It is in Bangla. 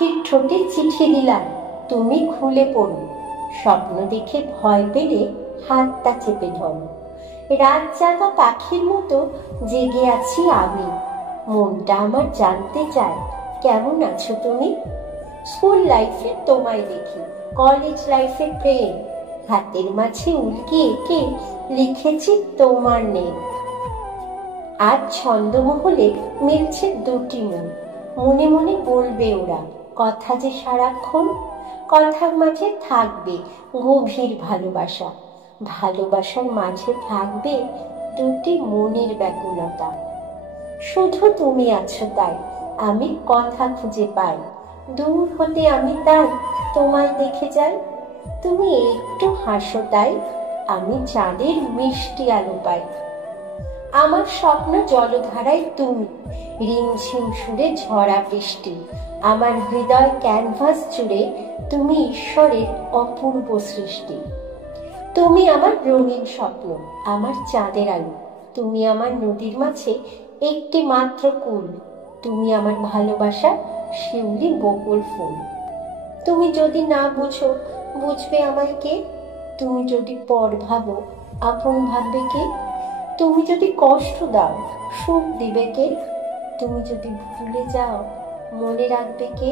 পাখির ঠোঁটে চিঠি দিলাম, তুমি খুলে পড়ো। স্বপ্ন দেখে ভয় পেলে হাতটা চেপে ধরো। রাত জাগা পাখির মতো জেগে আছি আমি, মনটা আমার জানতে চায় কেমন আছো তুমি। স্কুল লাইফে তোমায় দেখি, কলেজ লাইফে প্রেম, হাতের মাঝে উল্কি এঁকে লিখেছি তোমার নেই। আজ ছন্দমহলে মিলছে দুটি মন, মনে মনে বলবে ওরা কথা যে সারাক্ষণ। কথার মাঝে থাকবে গভীর ভালোবাসা, ভালোবাসার মাঝে থাকবে দুটি মনের ব্যাকুলতা। শুধু তুমি আছো তাই আমি কথা খুঁজে পাই, দূর হতে আমি তাই তোমায় দেখে যাই। তুমি একটু হাসো তাই আমি চাঁদের মিষ্টি আলো পাই। আমার স্বপ্ন জলধারায় তুমি, রিমঝিম সুরে ঝরা বৃষ্টি। আমার হৃদয় ক্যানভাস জুড়ে তুমি ঈশ্বরের অপূর্ব সৃষ্টি। তুমি আমার রঙিন স্বপ্ন, আমার চাঁদের আলো। তুমি আমার নদীর মাঝে একটি মাত্র কুল। তুমি আমার ভালোবাসা শিউলি বকুল ফুল। তুমি যদি না বুঝো বুঝবে আমায় কে? তুমি যদি পর ভাবো আপন ভাববে কে? তুমি যদি কষ্ট দাও সুখ দিবে কে? তুমি যদি ভুলে যাও মনে রাখবে কে?